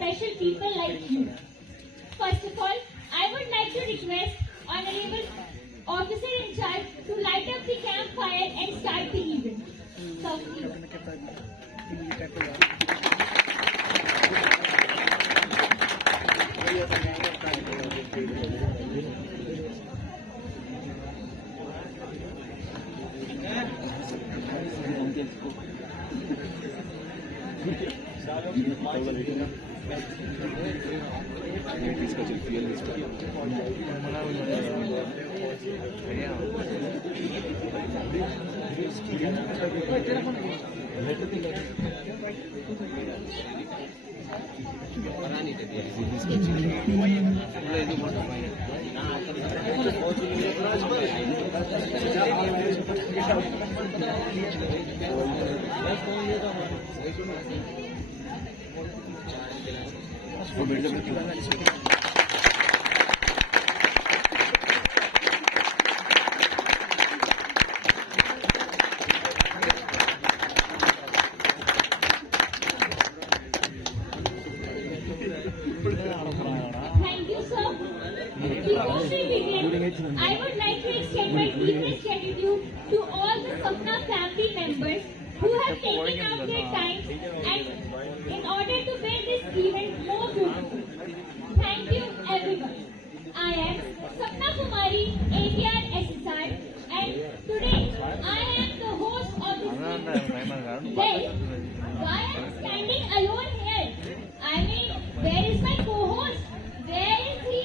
special people like you. First of all, I would like to request Honorable Officer in charge to light up the campfire and start the event. So, please. Thank you, sir. Before we begin, I would like to extend my deepest gratitude to all the Sapna family members who have taken out their time and in order to make this event more beautiful. Thank you, everyone. I am Sapna Kumari, APR SSR, and today I am the host of this event. Then, why I am standing alone here? I mean, where is my co-host? Where is he?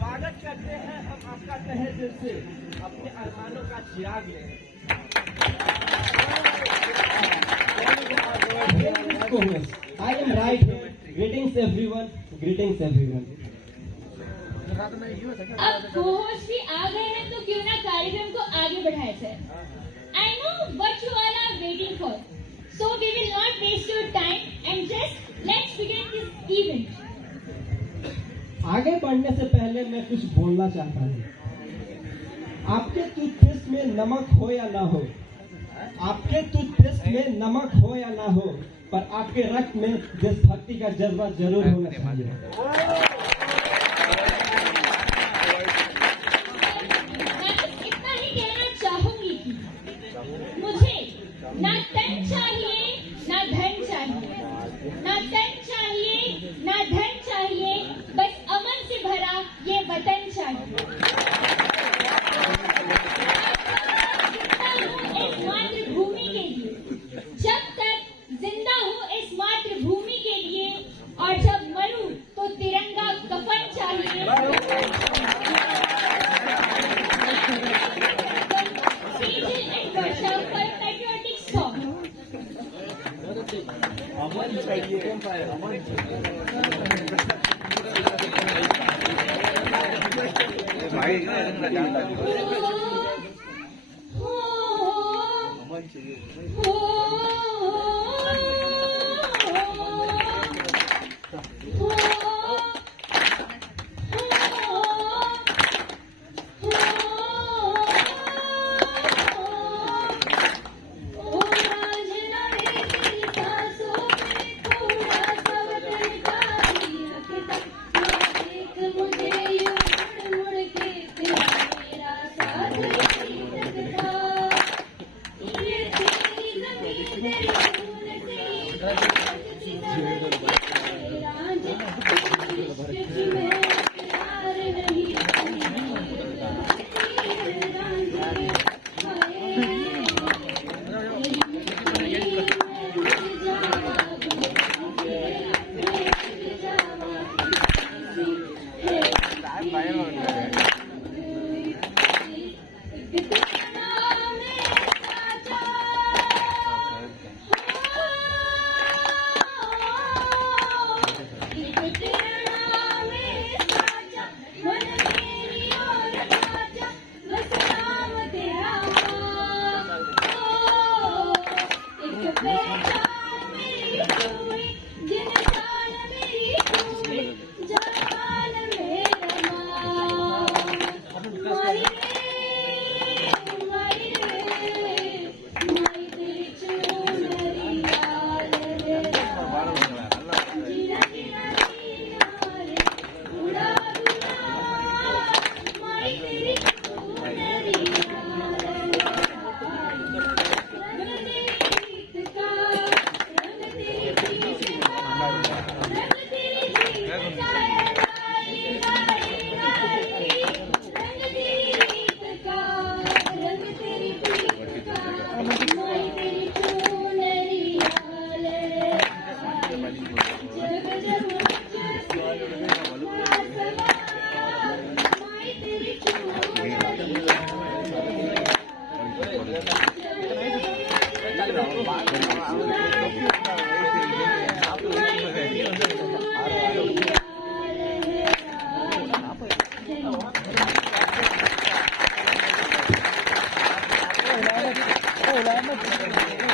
स्वागत करते हैं हम आपका तहे दिल से अपने अरमानों का चिराग लें। I am right here. Greetings everyone. Greetings everyone. अब co-host भी आ गए हैं तो क्यों ना कार्यक्रम को आगे बढ़ाया जाए। I know what you all are waiting for, so we will not waste your time and just let's begin this event. आगे बढ़ने से पहले मैं कुछ बोलना चाहता हूँ। आपके टूथपेस्ट में नमक हो या ना हो, आपके टूथपेस्ट में नमक हो या ना हो, पर आपके रक्त में देशभक्ति का जज्बा जरूर होना चाहिए। मैं बस इतना ही कहना चाहूंगी कि मुझे ना तन चाहिए ना धन चाहिए, ना तन चाहिए ना धन चाहिए, बस अमन से भरा ये वतन चाहिए। इस मातृभूमि के लिए, जब तक जिंदा हूँ इस मातृभूमि के लिए, और जब मरूं तो तिरंगा कफन चाहिए। Angel and Varsha for patriotic song.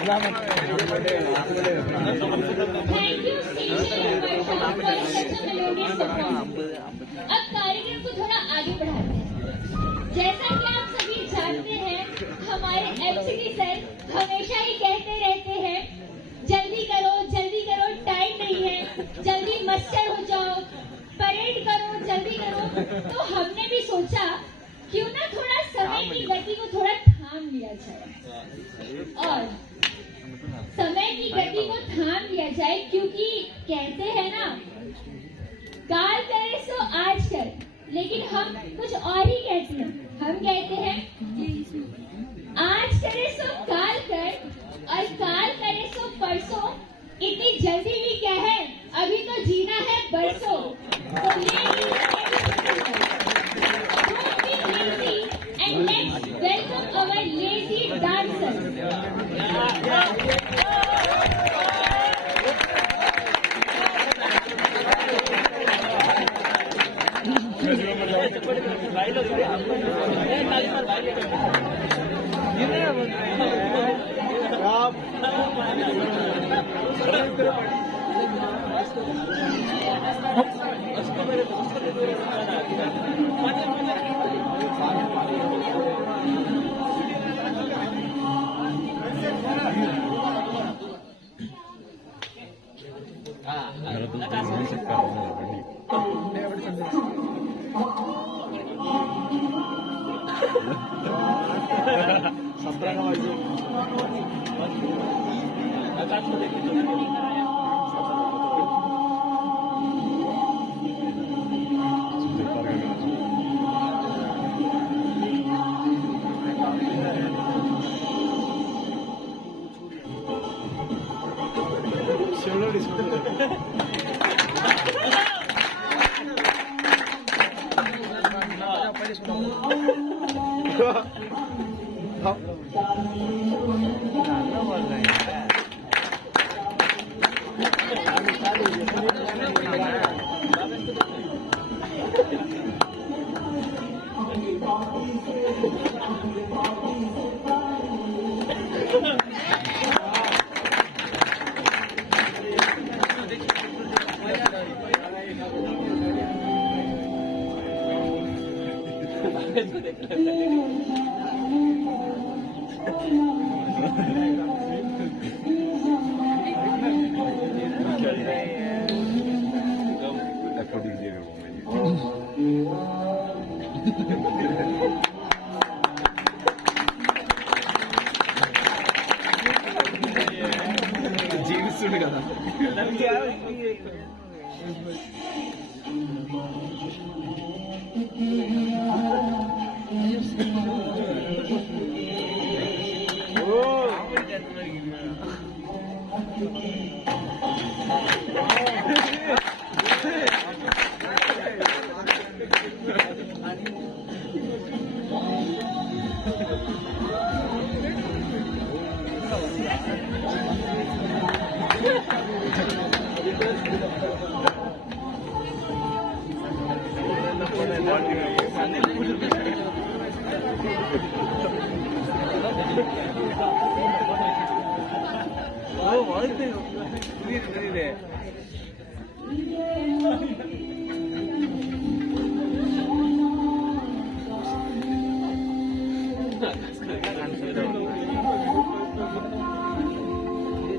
Thank you, Station and Varsha, for such a melodious performance. अब कार्यक्रम को थोड़ा आगे बढ़ाते हैं। जैसा कि आप सभी जानते हैं, हमारे एमसीडी सर हमेशा ही कहते रहते हैं, जल्दी करो, टाइम नहीं है, जल्दी मस्टर हो जाओ, परेड करो, जल्दी करो। तो हमने भी सोचा क्यों ना थोड़ा समय की गति को थोड़ा थाम लिया जाए, और समय की गति को थाम लिया जाए, क्योंकि कहते हैं ना, काल करे सो आज कर, लेकिन हम कुछ और ही कहते हैं। हम कहते हैं आज करे सो काल कर, और काल करे सो परसों। इतनी जल्दी भी क्या है, अभी तो जीना है बरसों। तो and let's welcome our lazy dancers.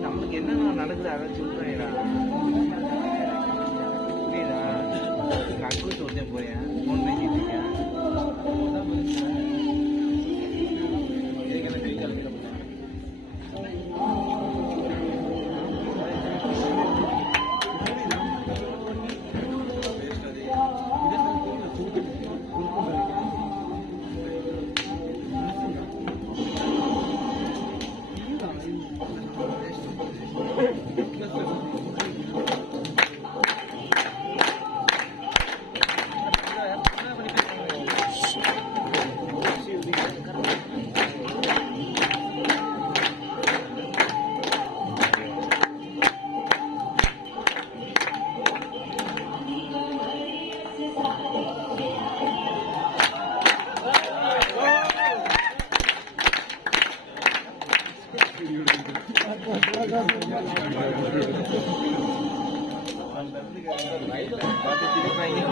நம்மளுக்கு என்ன நடக்குது அதை சொல்றேன். புரியுதா? அங்கு சொல்றேன் போறேன் ஃபோன் பேசிட்டு இருக்கேன். बातें तेरे पाएंगे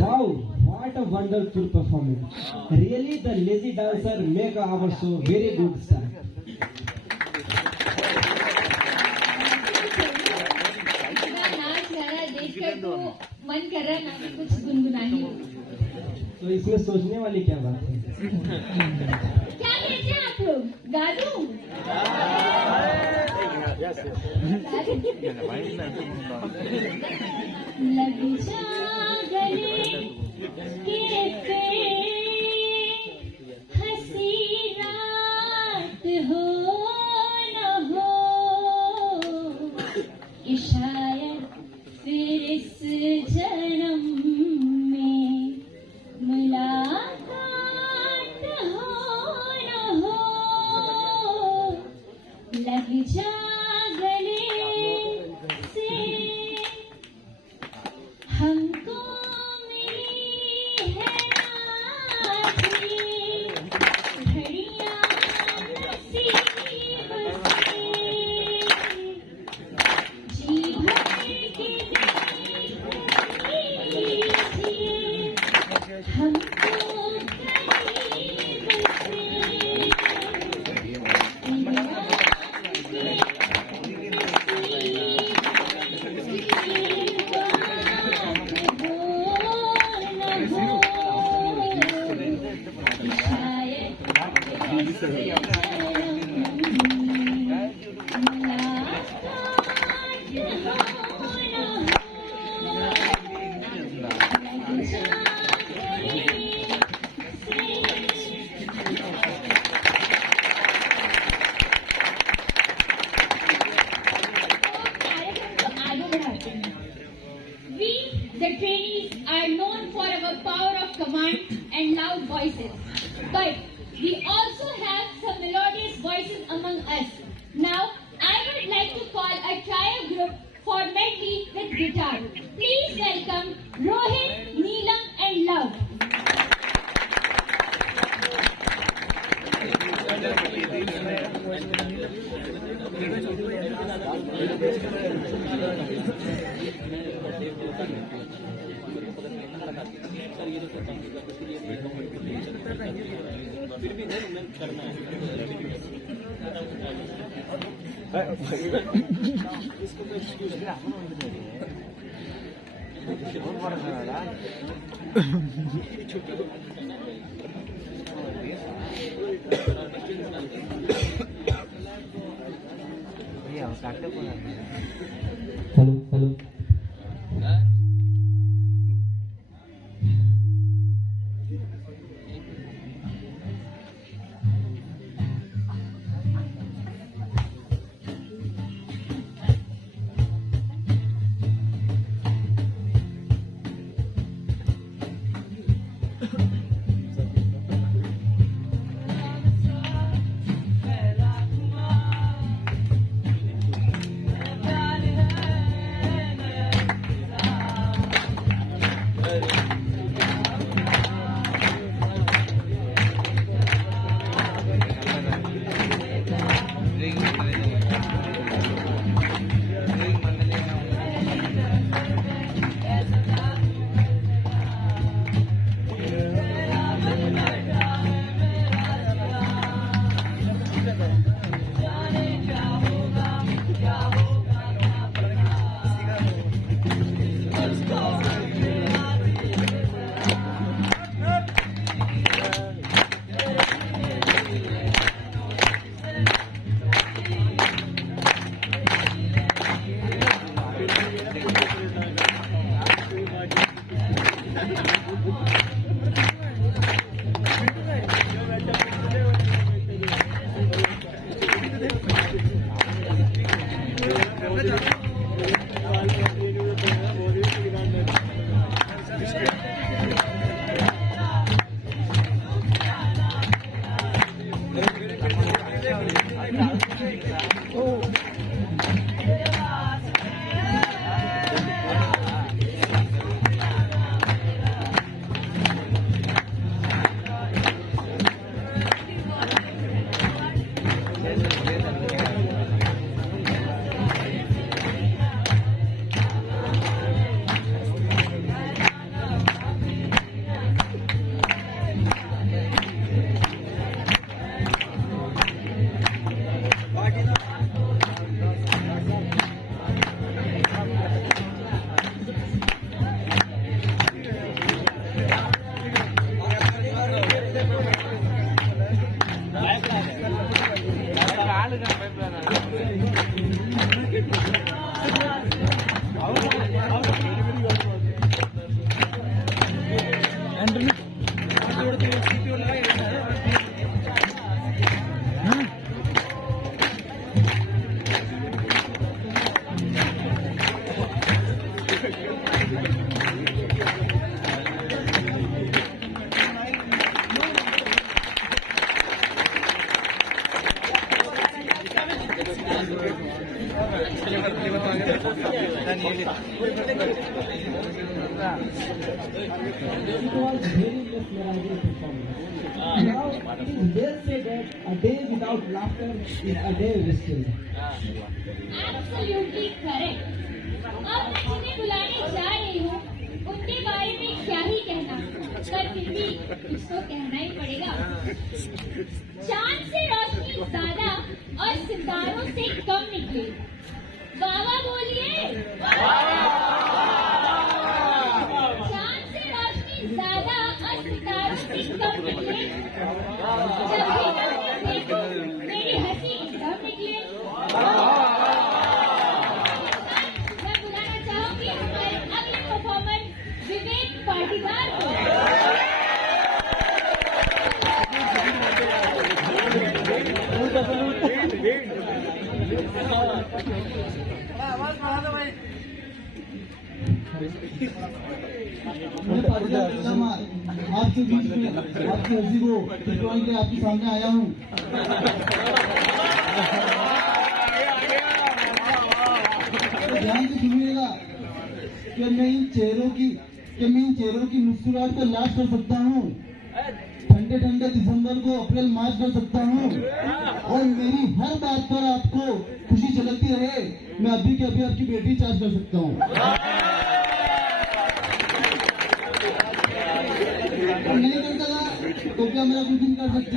Wow, what a wonderful performance. Really, the lazy dancer make our show very good start. इतना नाच रहा देखकर तो मन कर रहा है मैं भी कुछ गुनगुनानी हूँ। तो इसमें सोचने वाली क्या बात है? क्या कहते हैं आप लोग? गा दूं? लग जा गले के पे हंसी रात हो न हो कि शायद फिर इस जन्म में मुलाकात हो न हो। लग जा हमको मिली है आखिरी घड़ियां नसीब से जी भर के दीजिए हमको The trainees are known for our power of command and loud voices. But we also have some melodious voices among us. Now, I would like to call a trio group for medley with guitar. Please welcome Rohit, Neelam and Love. बहुत बड़ा काटे को hello hello It was very mesmerizing performance. Now, it is well said that a day without laughter is a day wasted. Absolutely correct. अब मैं जिन्हें बुलाने जा रही हूँ उनके बारे में क्या ही कहना, पर फिर भी कुछ तो कहना ही पड़ेगा। चांद से रोशनी ज्यादा और सितारों से कम निकली। वाह वाह बोलिए। चांद से रोशनी ज्यादा और सितारों से कम निकले। जब भी मैं देखूं मेरी हंसी एकदम निकले। मैं बुलाना चाहूंगी हमारे अगले परफॉर्मर विवेक पाटीदार को। मैं पाटीदार आपके बीच में आपकी हंसी को टिकवाने के आपके सामने आया हूँ। तो ध्यान से सुनिएगा कि मैं इन चेहरों की मुस्कुराहट को लाश कर सकता हूँ। ठंडे ठंडे दिसंबर को अप्रैल मार्च कर सकता हूँ और मेरी हर बात पर आपको खुशी झलकती रहे। मैं अभी के अभी आपकी बैटरी चार्ज कर सकता हूँ। नहीं करता था तो क्या मेरा कुछ नहीं कर सकते।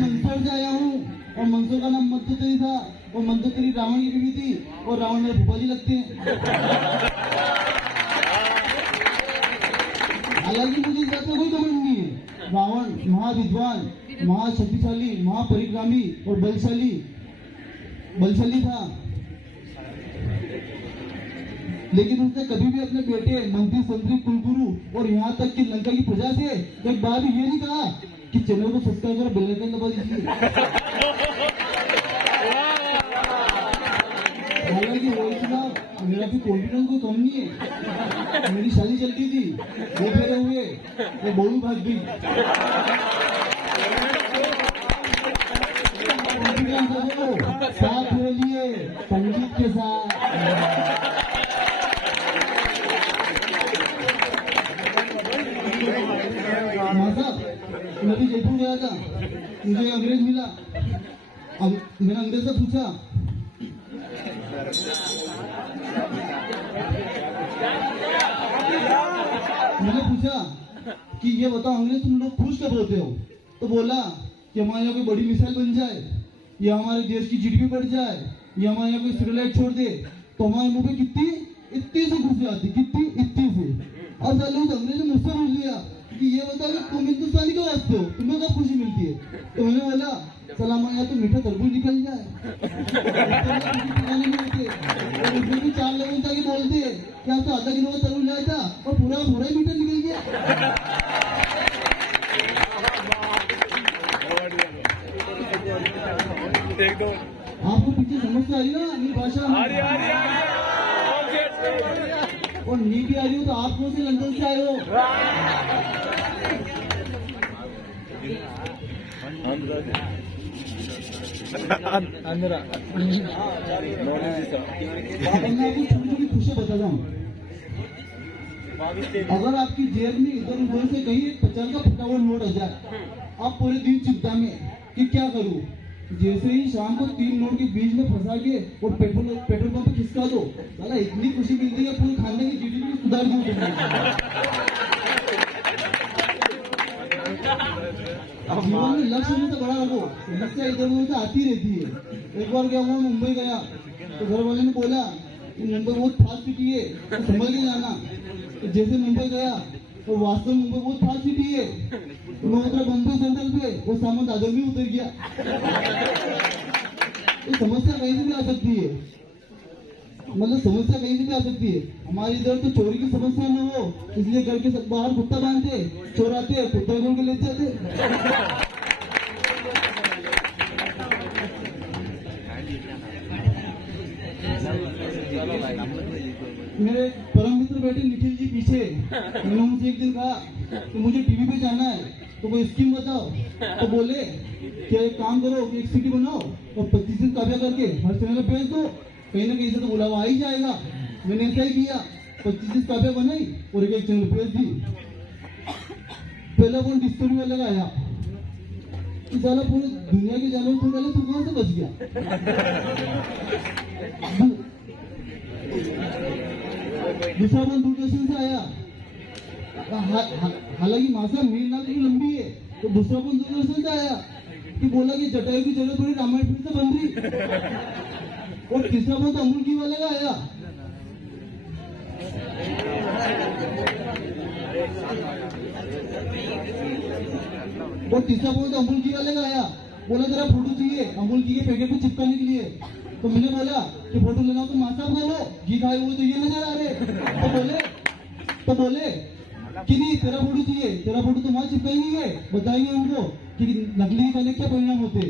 मंदसौर से आया हूँ और मंदसौर का नाम मंदोदरी था और मंदोदरी रावण की बीवी थी और रावण मेरे फूफा जी लगते हैं। हालांकि मुझे इस बात में कोई कमेंट नहीं है। रावण महाविद्वान, महाशक्तिशाली, महापरिक्रामी और बलशाली बलशाली था, लेकिन उसने कभी भी अपने बेटे, मंत्री, संतरी, कुलगुरु और यहाँ तक कि लंका की प्रजा से एक बार भी ये नहीं कहा कि चैनल को सब्सक्राइब करो, बेल आइकन दबा दीजिए। हालांकि रोहित साहब, मेरा भी कॉन्फिडेंस कोई कम नहीं है। मेरी शादी चलती थी, 2 फेरे हुए, वो बहू भाग गई। साथ ले लिए पंडित के साथ। मैं भी जयपुर गया था, मुझे अंग्रेज मिला। अब मैंने अंग्रेज से पूछा, कि ये बताओ अंग्रेज तुम लोग खुश कब होते हो? तो बोला कि हमारे यहाँ कोई बड़ी मिसाइल बन जाए, या हमारे देश की जीडीपी बढ़ जाए, या हमारे यहाँ कोई स्टेरलाइट छोड़ दे, तो हमारे मुंह पे कितनी इतनी से खुशी आती, कितनी इतनी से। और साले उस अंग्रेज ने मुझसे पूछ लिया कि ये बताओ कि तुम हिंदुस्तानी क्यों हंसते हो, तुम्हें कब खुशी मिलती है? तो मैंने बोला सलाम यहाँ तो मीठा तरबूज निकल जाए, उसमें भी 4 लोगों तक बोलते हैं क्या तो आधा किलो का तरबूज लाया था और पूरा पूरा ही मीठा निकल गया। आपको पीछे समझ आ रही ना अपनी भाषा और नीति आ रही हो, तो आप कौन से लंदन से आए हो? मैं आपको छोटी छोटी खुशियां बताता हूँ। अगर आपकी जेब में इधर उधर से कहीं 50 का फटा हुआ नोट आ जाए, आप पूरे दिन चिंता में कि क्या करूँ। जैसे ही शाम को 3 नोट के बीच में फंसा के और पेट्रोल पंप पे खिसका दो, साला इतनी खुशी मिलती है पूरे खाने की जीडीपी सुधार दूँ। जीवन में लक्ष्य होने से बड़ा रखो, समस्या इधर उधर से आती रहती है। एक बार क्या हुआ, मुंबई गया तो घर वाले ने बोला कि मुंबई बहुत फास्ट सिटी है, तो संभल के जाना। तो जैसे मुंबई गया तो वास्तव में मुंबई बहुत फास्ट सिटी है, तो मैं उतरा बम्बई सेंट्रल पे, वो सामान दादर में उतर गया। ये समस्या कहीं से भी आ सकती है, मतलब समस्या कहीं से भी आ सकती है। हमारे इधर तो चोरी की समस्या न हो, इसलिए घर के सब बाहर कुत्ता बांधते, चोर आते, कुत्ता खोल के ले जाते। मेरे परम मित्र बैठे निखिल जी पीछे, मैंने उनसे एक दिन कहा कि मुझे टीवी पे जाना है, तो कोई स्कीम बताओ। तो बोले कि एक काम करो कि एक सिटी बनाओ और 25 काव्या करके हर चैनल पे भेज दो, कहीं ना कहीं से तो बुलावा आ ही जाएगा। मैंने ऐसा ही किया, 25 काव्या बनाई और एक चैनल भेज दी। पहला फोन डिस्कवरी वाले का आया, साला पूरी दुनिया के जानवर फोन वाले, तू कहाँ से बच गया? दूसरा फोन दूरदर्शन से आया, हालांकि मासा मेरी नाम इतनी लंबी है, तो दूसरा फोन दूरदर्शन से आया कि बोला कि जटायु की जरूरत पड़ी, रामायण फिर से बन रही। और तीसरा फोन तो अमूल की वाले का आया। वो तीसरा फोन तो अमूल की वाले का आया, बोला जरा फोटो चाहिए अमूल की के पैकेट को चिपकाने के लिए। तो मैंने बोला कि फोटो लेना हो तो माँ साहब का लो, घी खाए हुए तो ये नजर आ रहे। तो बोले कि नहीं तेरा फोटो चाहिए, तेरा फोटो तो वहां चिपकाएंगे, बताएंगे उनको कि नकली खाने क्या परिणाम होते।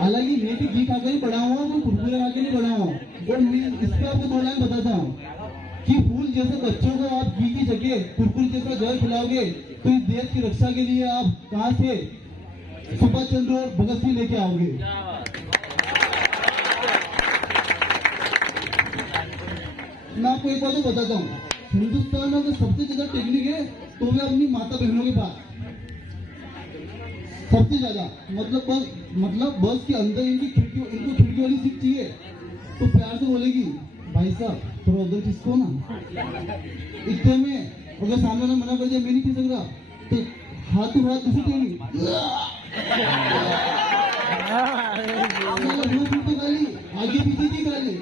हालांकि मैं भी घी खाकर ही पढ़ा हुआ, तो कुरकुरे खा के नहीं पढ़ा हूँ। और मैं इस पर आपको 2 लाइन बताता हूँ कि फूल जैसे बच्चों को आप घी की जगह कुरकुरे जैसा जहर खिलाओगे, तो इस देश की रक्षा के लिए आप कहाँ से सुभाष चंद्र और भगत सिंह लेके आओगे? मैं आपको एक बात तो बताता हूँ, हिंदुस्तान में अगर सबसे ज्यादा टेक्निक है तो वे अपनी माता बहनों के पास सबसे ज्यादा, मतलब बस के अंदर इनको खिड़की वाली सीट चाहिए, तो प्यार से बोलेगी भाई साहब थोड़ा उधर किसको ना। इतने में अगर सामने वाला मना कर दिया मैं नहीं खींच सकता, तो हाथ दूसरी टेढ़ी तो गाली आगे पीछे की गाली,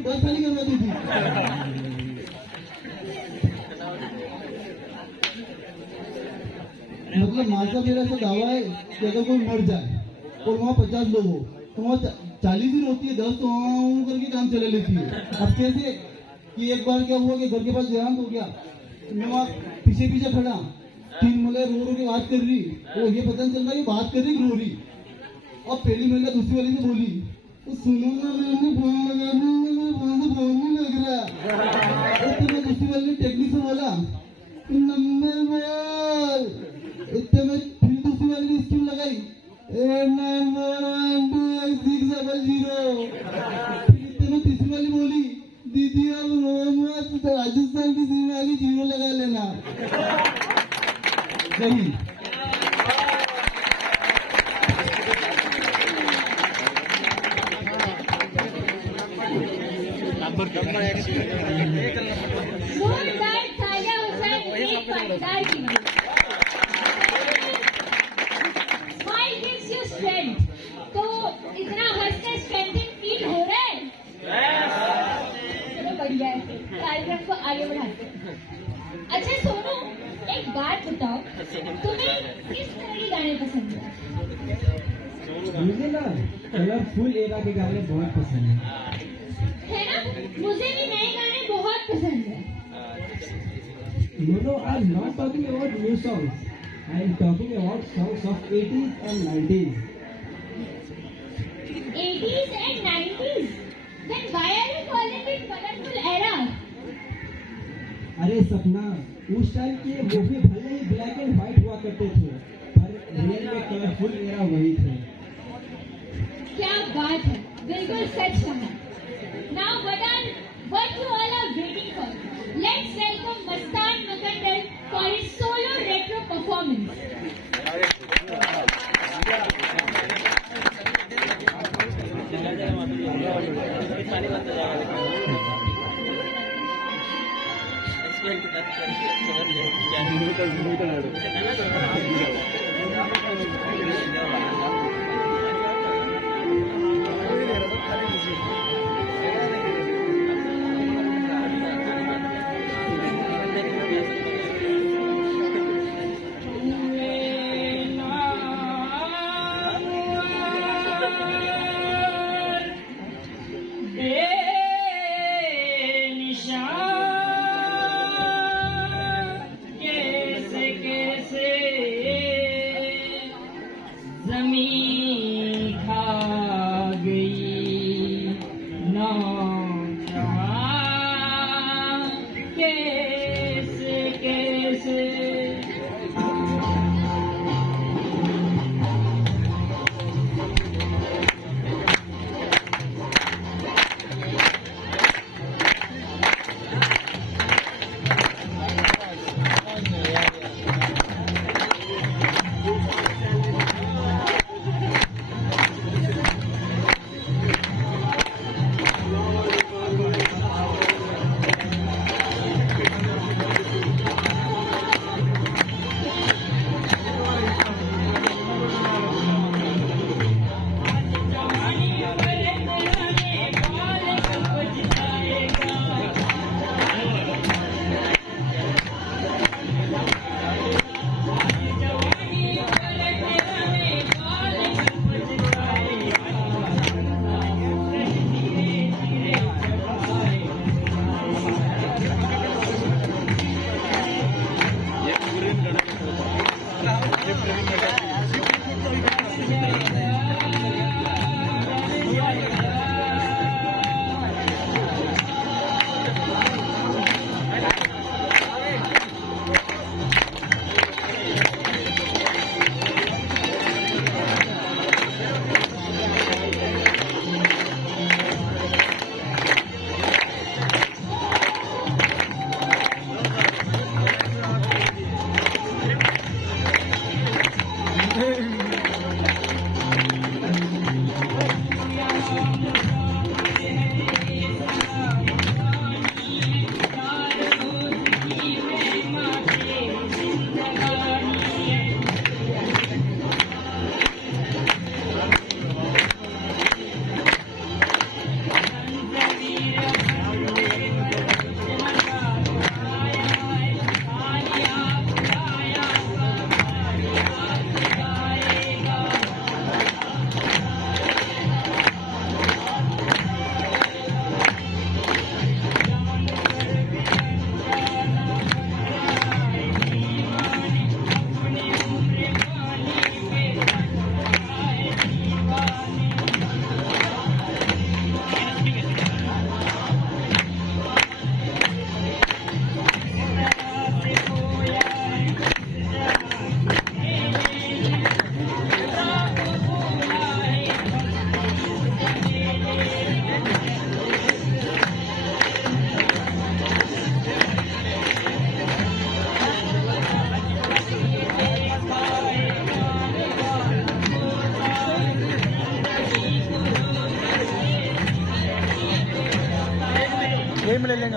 बस खाली करवाती थी। मतलब मासा मेरा ऐसा दावा है कि अगर कोई मर जाए और वहाँ 50 लोग हो तो वहाँ 40 ही होती है, 10 तो वहाँ करके काम चला लेती है। अब कैसे कि एक बार क्या हुआ कि घर के पास देहांत हो गया, मैं वहाँ पीछे पीछे खड़ा, 3 महिला रो रो के बात कर रही, वो ये पता नहीं चल रहा ये बात कर रही रो रही। और पहली महिला दूसरी वाली से बोली, तो सुनो ना मैंने फोन लगा दी, मेरे फोन से फोन नहीं लग रहा। तो मैं दूसरी वाली ने टेक्निक से बोला नंबर बोल, इतने में फिर दूसरी वाली ने स्कीम लगाई 89128600। इतने में तीसरी वाली बोली दीदी अब रोम राजस्थान की सीम आगे 0 लगा लेना। सही जोरदार तालियां हुसैन एक फनकार की। Smile gives you strength. तो इतना हंसते स्ट्रेंथिंग फील हो रहा है? चलो बढ़िया है, कार्यक्रम को आगे बढ़ाते हैं। अच्छा सोनू, एक बात बताओ, तुम्हें किस तरह के गाने पसंद है? मुझे ना कलरफुल एरा के गाने बहुत पसंद है ना, मुझे भी नए गाने बहुत पसंद है। है। You know, I'm not talking about new songs. I'm talking about songs of 80s and 90s. 80s and 90s. Then why are you calling it colorful era? अरे सपना, उस टाइम के मूवी भले ही ब्लैक एंड व्हाइट हुआ करते थे, पर रियल में कलरफुल एरा वही थे। क्या बात है, बिल्कुल सच कहा। Now what you all are waiting for? Let's welcome Mastan Makandar for his solo retro performance. कैसे कैसे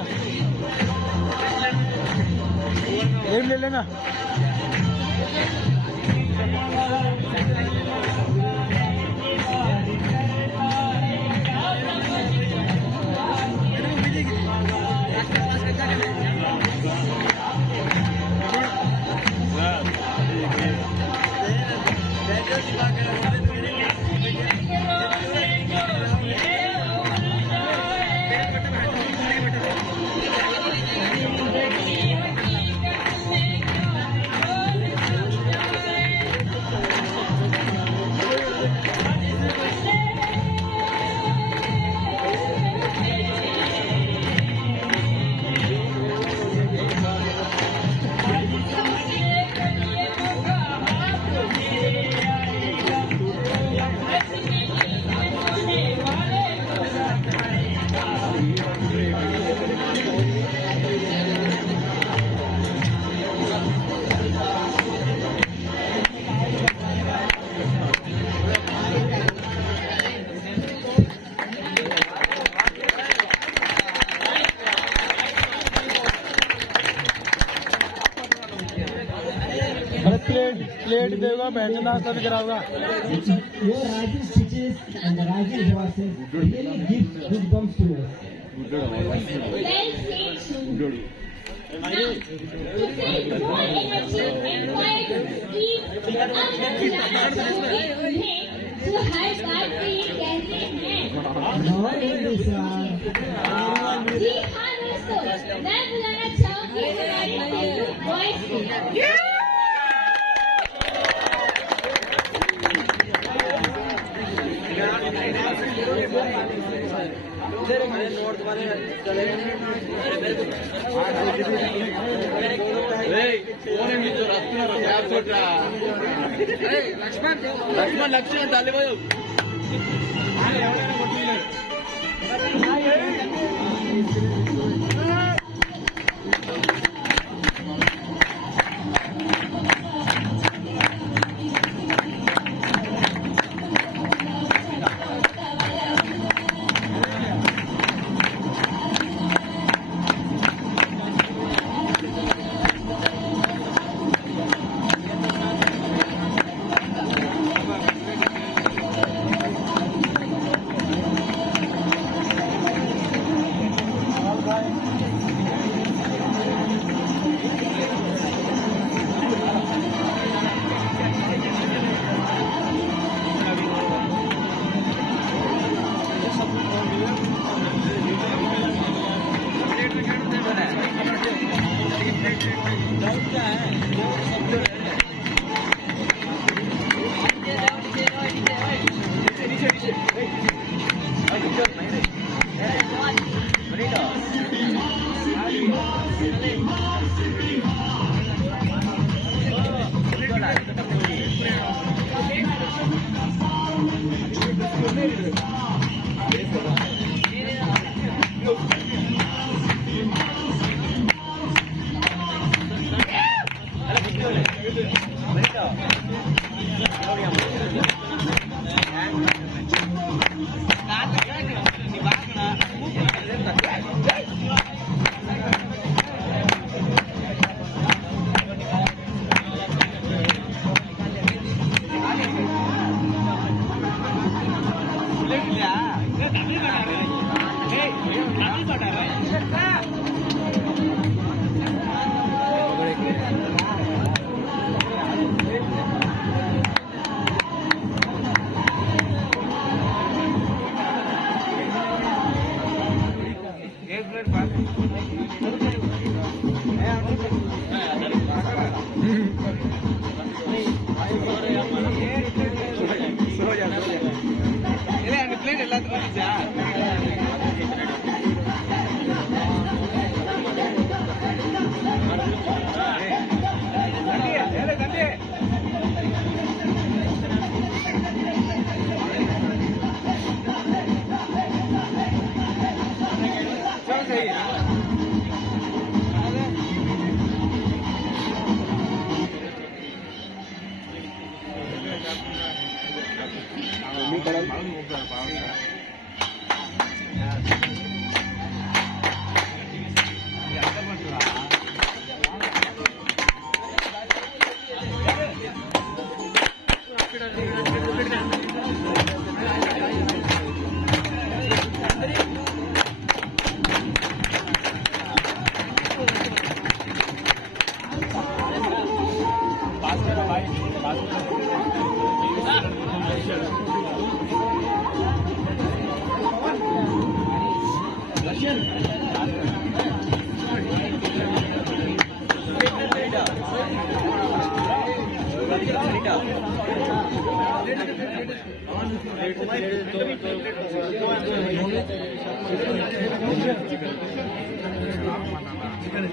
लेना, ये भी ले लेना। प्लेट देगा, बैठ नाश्ता भी कराऊंगा। Your Rajiv speeches and the Rajiv voices really give goosebumps to us. Well said, Sue. Now, to take more energy and quiet speed, अब मैं बुलाना चाहूंगी उन्हें जो हर बात पे ये कहते हैं। No, Hindi sir. जी हाँ दोस्तों, मैं बुलाना चाहूंगी हमारे तेलुगु बॉयज को। లక్ష్మణ్ తల్లి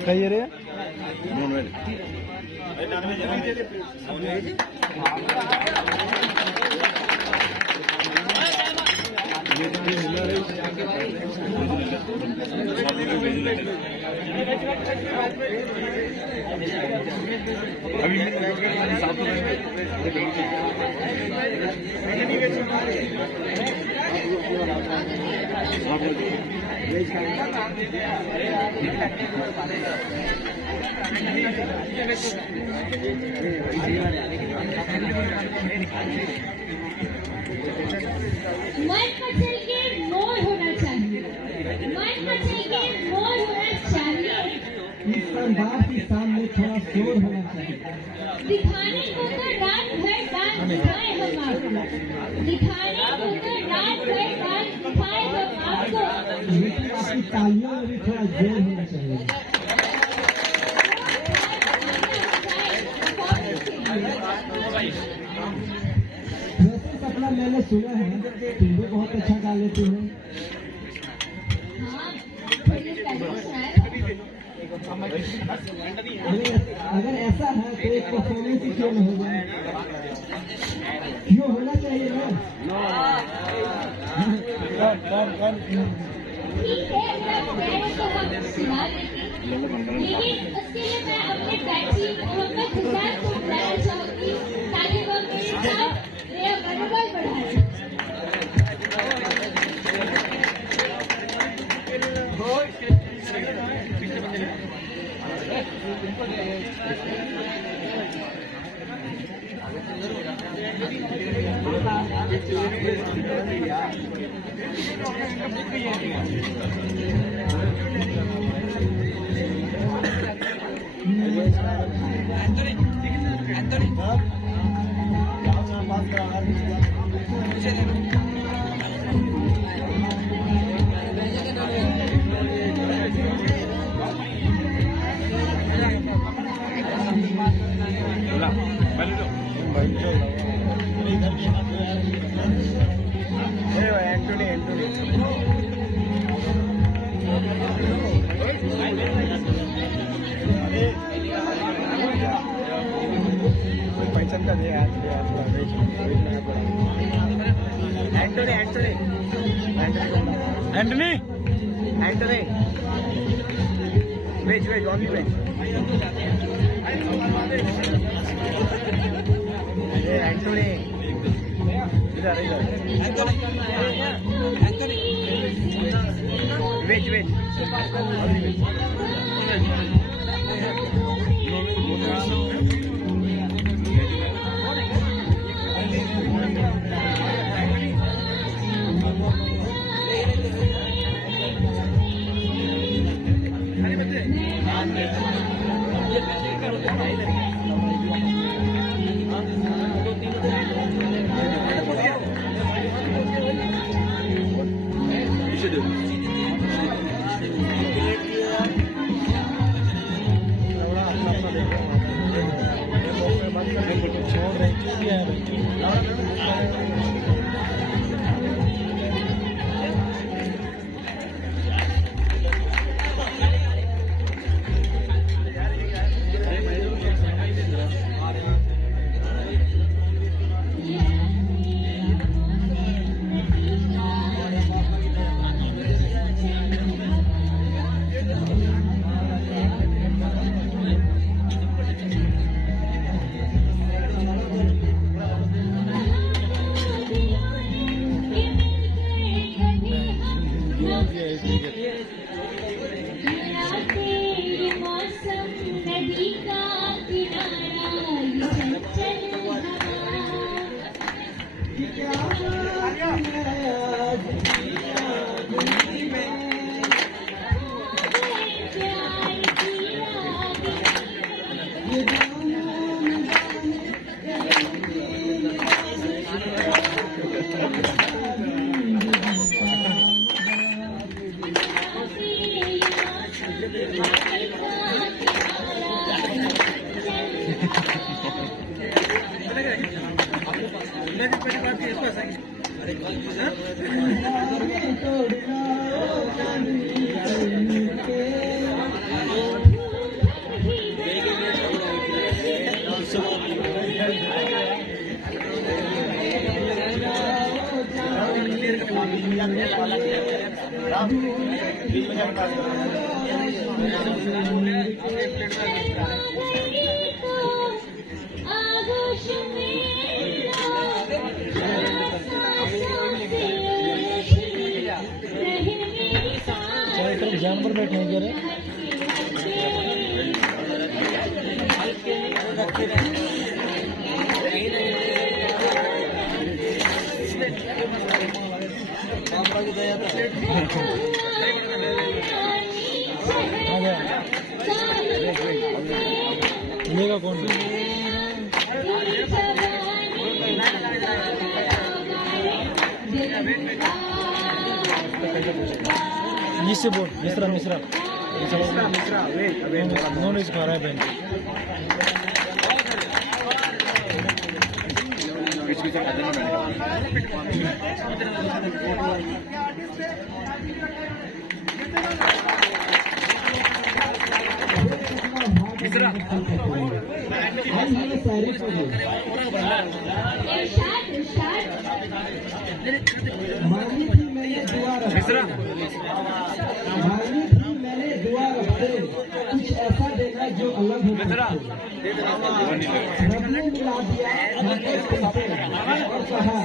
कही रे मन मचल के मोर होना चाहिए, मन मचल के मोर होना चाहिए। इस शानदार के सामने थोड़ा शोर होना चाहिए। दिखाने को तो रात भर बात दिखाए हम आपको, दिखाने को तो रात भर बात दिखाए हम आपको। लेकिन आपकी तालियों में भी थोड़ा जोर होना चाहिए। वैसे सपना मैंने सुना है तुम भी बहुत अच्छा गा लेती हो। हाँ, मुझे पहले सुनाया था। अगर ऐसा है तो एक परफॉर्मेंस ही क्यों न हो जाए? क्यों होना चाहिए ना? ठीक है, अगर आप कह रहे तो हम सुना देंगे, लेकिन उसके लिए मैं अपने बैची मोहम्मद हुसैन को बुलाना चाहूंगी ताकि वो मेरे साथ मेरा मनोबल बढ़ाए। Antony Antony veg veg only veg Antony इधर इधर वेज वेज ओनली वेज आगोश मेरा जानवर बैठे हैं जरा लेगा कौन इससे बोल मिश्रा नॉन वेज खा रहा है बहन मांगी थी मैंने दुआ रखते कुछ ऐसा देगा जो अलग हो रब ने मिला दिया हमको तुमसे और कहा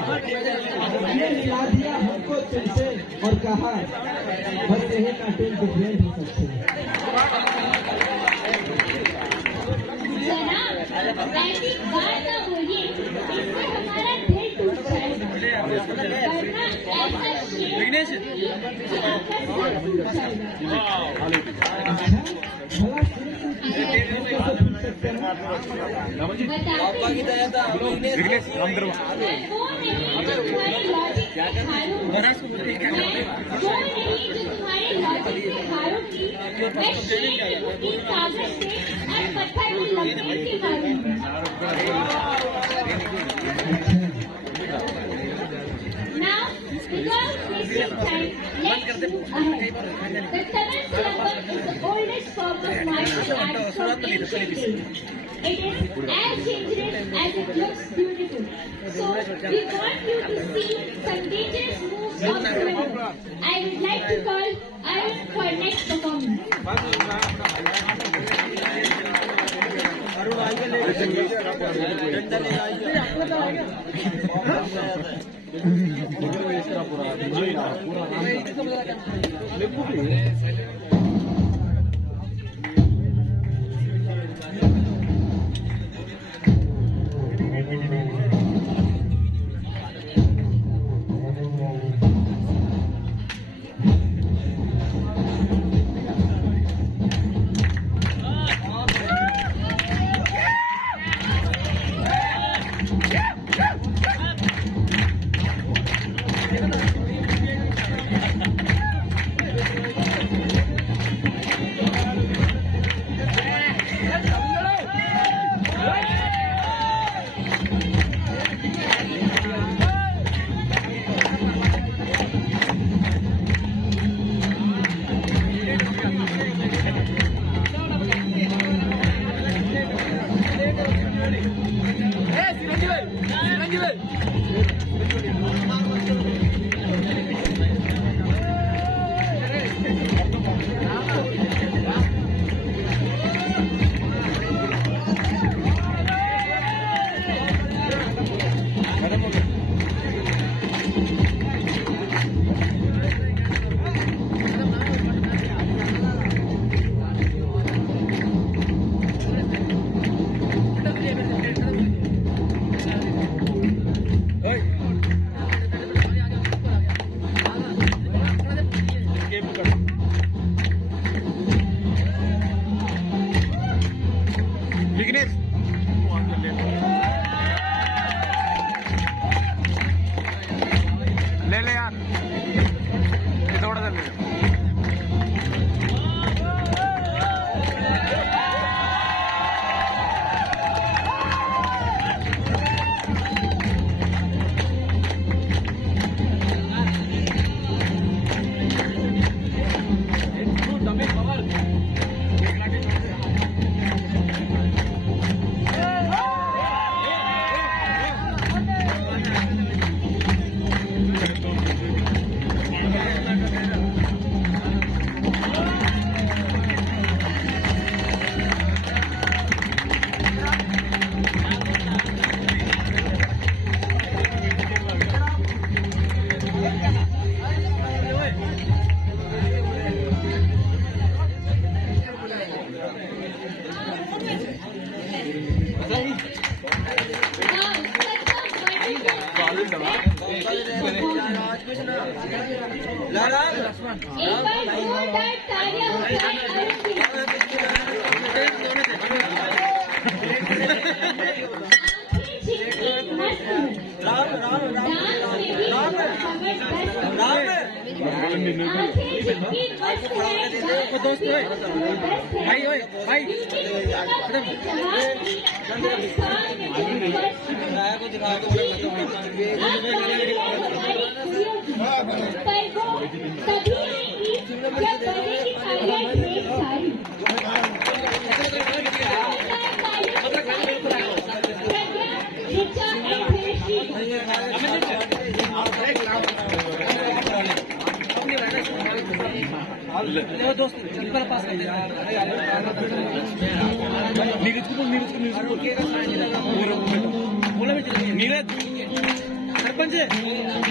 रब ने मिला दिया हमको तुमसे और कहा बस यही कार्टून डिफरेंट हो सकते हैं ऐसी बात ना बोलिए इससे हमारा दिल टूट जाएगा वरना ऐसा शेर कि आपका सर टूट जाएगा वो नहीं जो तुम्हारे लॉजिक से हारूंगी मैं शेर की ताकत से और पत्थर की लकीर से मारूंगी Now, because this is time, let's move ahead. The Tamil syllabus is the oldest form of martial arts from ancient days. It is as dangerous as it looks beautiful. So, we want you to see some dangerous moves of women. I would like to call Arun for next performance. एक बार जोरदार तालियां हो जाए अरुण के लिए। आंखें झिकती मस्त हो, डांस में भी जबरदस्त हो। आंखें झिकती मस्त है, डांस भी जबरदस्त है। क्योंकि सूरत में जहां हर काम में जबरदस्त है। आप हमारी खुशियों की, पर वो तभी आएगी जब बनेगी तालियां ढेर सारी। प्रज्ञा, ऋचा एंड ऋषि। दोस्त चल पास कर बोला नीरज सरपंच नीरज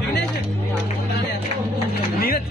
विघ्नेश नीरज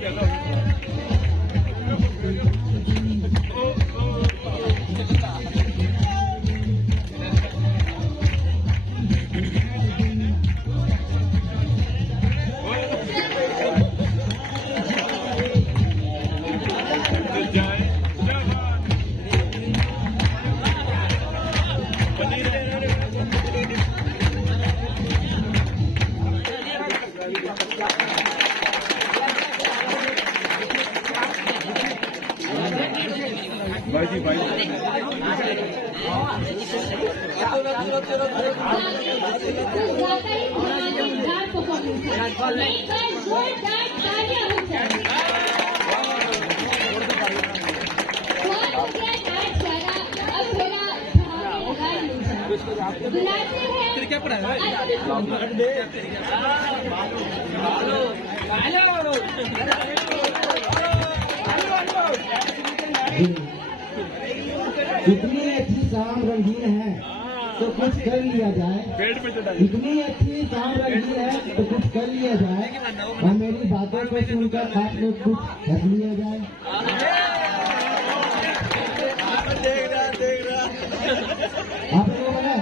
Hello. ज्यादा ही धमाकेदार परफॉर्मेंस है। एक बार जोरदार तालियां हो जाए। बहुत हो गया नाच गाना, अब थोड़ा धमाकेदार हो जाए। बुलाते हैं इतनी अच्छी शाम रंगीन है तो कुछ कर लिया जाए। इतनी अच्छी शाम रंगीन है तो कुछ कर लिया जाए और मेरी बातों को सुनकर आप लोग कुछ कर लिया जाए। आप लोगों ने